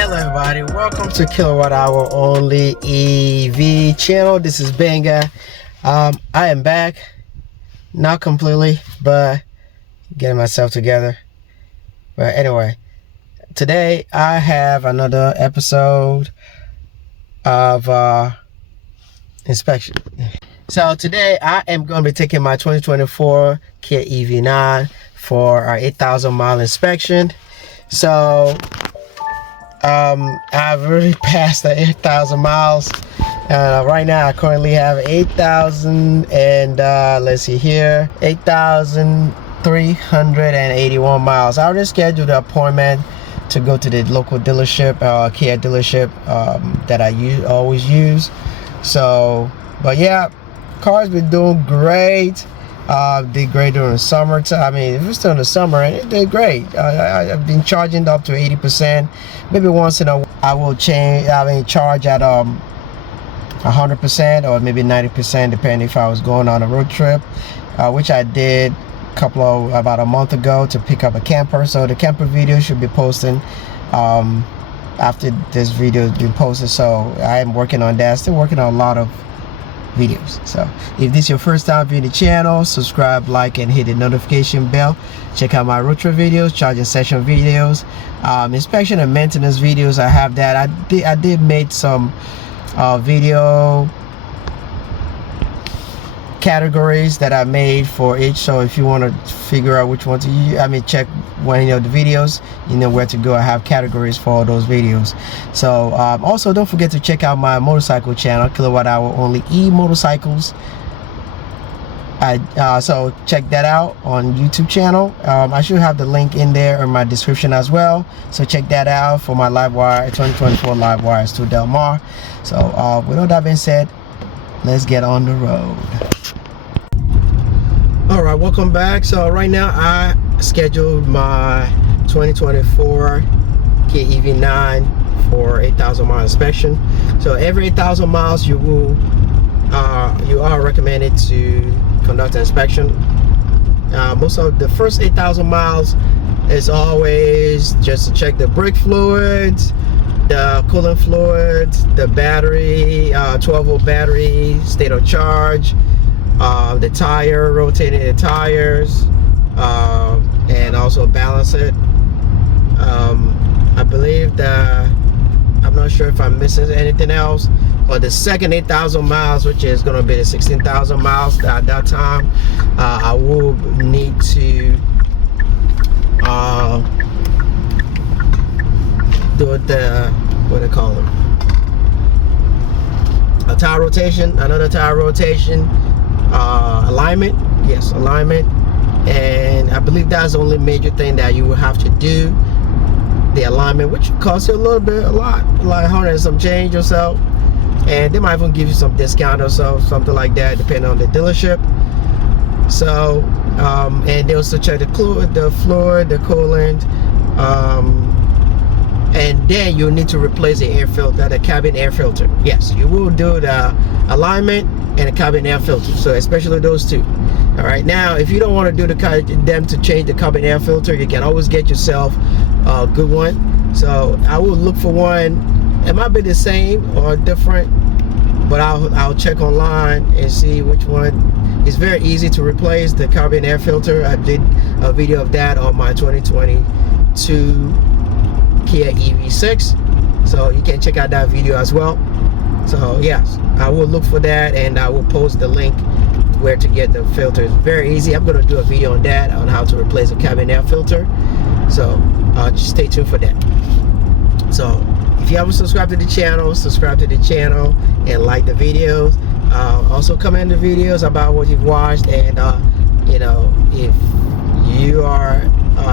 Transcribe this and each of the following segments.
Hello everybody, welcome to KwhOnlyEv channel. This is Benga. I am back, not completely, but getting myself together. But anyway, today I have another episode of inspection. So today I am going to be taking my 2024 Kia EV9 for our 8,000 mile inspection. So I've already passed the 8,000 miles. Right now I currently have 8,000 and let's see here, 8,381 miles. I already scheduled an appointment to go to the local dealership, Kia dealership that I always use. So, but yeah, car's been doing great. Did great during the summertime. I mean, it was still in the summer and it did great. I've been charging up to 80%. Maybe once in a while I will charge at 100% or maybe 90%, depending if I was going on a road trip, which I did about a month ago to pick up a camper. So the camper video should be posting after this video has been posted. So I am working on that. Still working on a lot of videos. So if this is your first time viewing the channel, subscribe, like, and hit the notification bell. Check out my road trip videos, charging session videos, inspection and maintenance videos. I have that. I did make some video categories that I made for each. So if you want to figure out which one to use, check one of the videos, you know where to go. I have categories for all those videos. So also don't forget to check out my motorcycle channel, KwhOnlyEv Motorcycles. So check that out on YouTube channel. I should have the link in there in my description as well. So check that out for my live wire 2024 live wires to Del Mar. So with all that being said, let's get on the road. All right, welcome back. So right now I scheduled my 2024 Kia EV9 for 8,000 mile inspection. So every 8,000 miles you are recommended to conduct an inspection. Most of the first 8,000 miles is always just to check the brake fluids, the coolant fluids, the battery, 12-volt battery, state of charge, the tire, rotating the tires, and also balance it. I believe that, I'm not sure if I'm missing anything else, but the second 8,000 miles, which is going to be the 16,000 miles at that time, I will need to do the, what do they call it, a tire rotation, another tire rotation, alignment, yes, alignment. And I believe that's the only major thing that you will have to do, the alignment, which costs you a little bit, like 100 and some change or so. And they might even give you some discount or so, something like that, depending on the dealership. So and they also check the fluid, the coolant, and then you'll need to replace the air filter, the cabin air filter. Yes, you will do the alignment and the cabin air filter, so especially those two. All right, now if you don't want to do them to change the cabin air filter, you can always get yourself a good one. So I will look for one. It might be the same or different, but I'll check online and see which one. It's very easy to replace the cabin air filter. I did a video of that on my 2022 Kia EV6, so you can check out that video as well. So yes, I will look for that and I will post the link where to get the filter. It's very easy. I'm going to do a video on that, on how to replace a cabin air filter. So just stay tuned for that. So if you haven't subscribed to the channel, subscribe to the channel and like the videos. Also comment the videos about what you've watched, and you know, if you are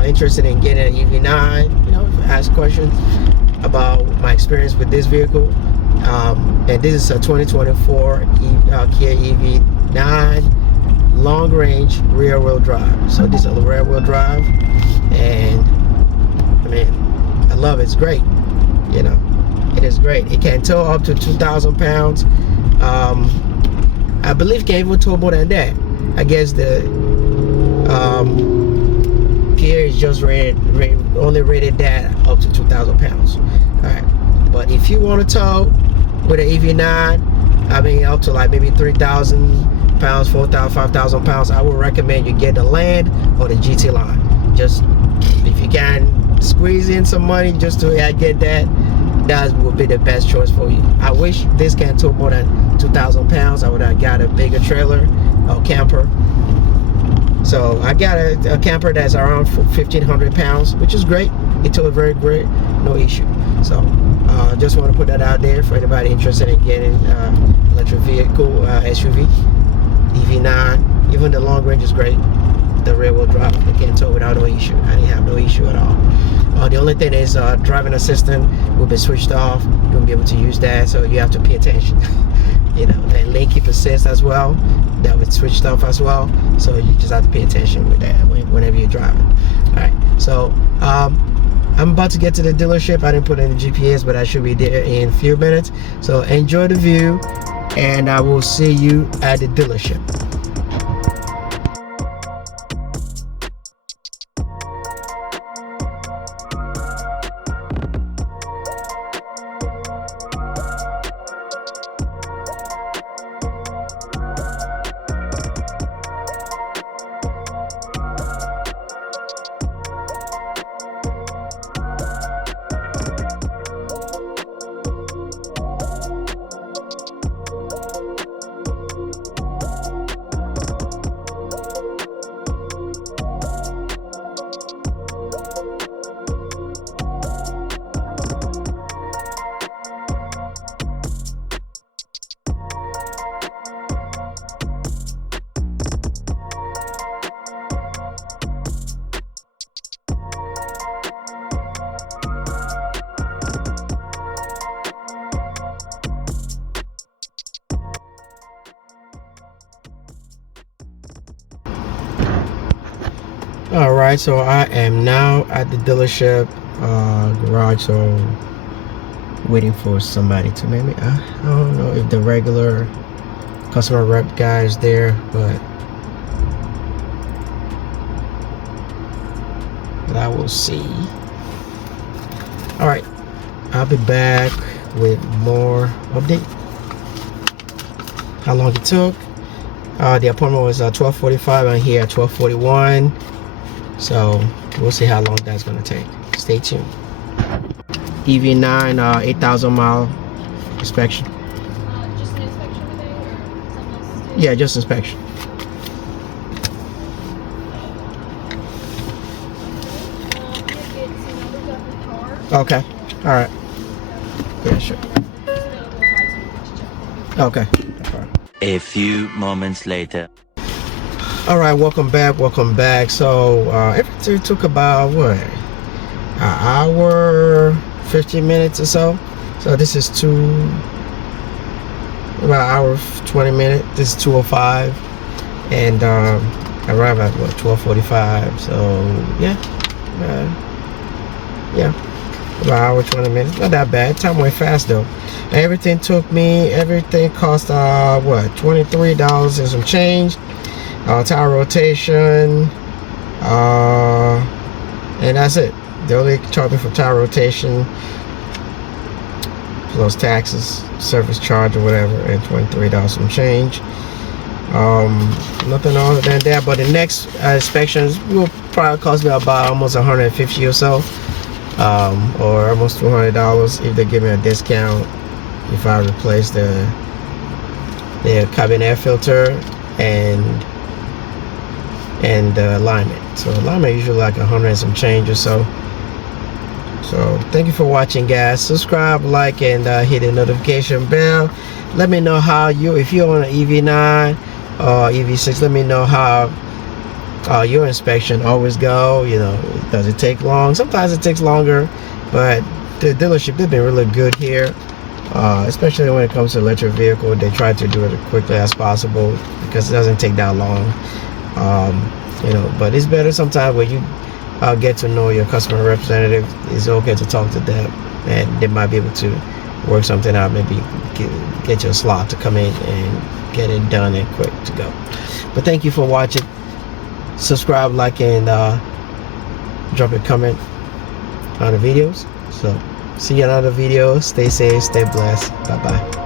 interested in getting an EV9, you know, ask questions about my experience with this vehicle. And this is a 2024 Kia EV9 long range rear wheel drive. So this is a rear wheel drive, and I mean, I love it. It's great. You know, it is great. It can tow up to 2,000 pounds. I believe it can even tow more than that. I guess the Kia is just only rated that up to 2,000 pounds. All right, if you want to tow with an EV9, I mean up to like maybe 3,000 pounds, 4,000, 5,000 pounds, I would recommend you get the Land or the GT line. Just if you can squeeze in some money just to get that would be the best choice for you. I wish this can tow more than 2,000 pounds. I would have got a bigger trailer or camper. So I got a camper that's around 1,500 pounds, which is great. It towed very great, no issue. So just want to put that out there for anybody interested in getting electric vehicle, SUV, EV9. Even the long range is great. The rear wheel drive, it can tow without no issue. I didn't have no issue at all. The only thing is driving assistant will be switched off. You won't be able to use that, so you have to pay attention. You know, and lane keep assist as well, that was switched off as well. So you just have to pay attention with that whenever you're driving. All right, so I'm about to get to the dealership. I didn't put in the GPS, but I should be there in a few minutes. So enjoy the view, and I will see you at the dealership. All right, so I am now at the dealership garage, so waiting for somebody to maybe, I don't know if the regular customer rep guy is there, but I will see. All right, I'll be back with more update. How long it took. The appointment was 12:45. I'm here at 12:41. So we'll see how long that's gonna take. Stay tuned. EV9 8,000 mile inspection. Just an inspection today, or something else too? Yeah, just inspection. Okay. All right. Yeah, sure. Okay. A few moments later. All right, welcome back. So everything took about what, an hour 15 minutes or so. So this is about an hour 20 minutes. This is 2:05, and arrived at what, 12:45. So yeah, about an hour 20 minutes. Not that bad. Time went fast though. Everything cost what, $23 and some change. Tire rotation, and that's it. They only charge me for tire rotation plus taxes, service charge or whatever, and $23 some change. Nothing other than that. But the next inspections will probably cost me about almost $150 or so, or almost $200 if they give me a discount if I replace the cabin air filter and the alignment. So alignment usually like 100 and some change or so. So thank you for watching, guys. Subscribe, like, and hit the notification bell. Let me know how if you're on an EV9 or EV6, let me know how your inspection always go. You know, does it take long? Sometimes it takes longer, but the dealership, they've been really good here, especially when it comes to electric vehicle. They try to do it as quickly as possible because it doesn't take that long. You know, but it's better sometimes when you get to know your customer representative. It's okay to talk to them, and they might be able to work something out. Maybe get your slot to come in and get it done and quick to go. But thank you for watching. Subscribe, like, and drop a comment on the videos. So See you in another video. Stay safe, stay blessed. Bye bye.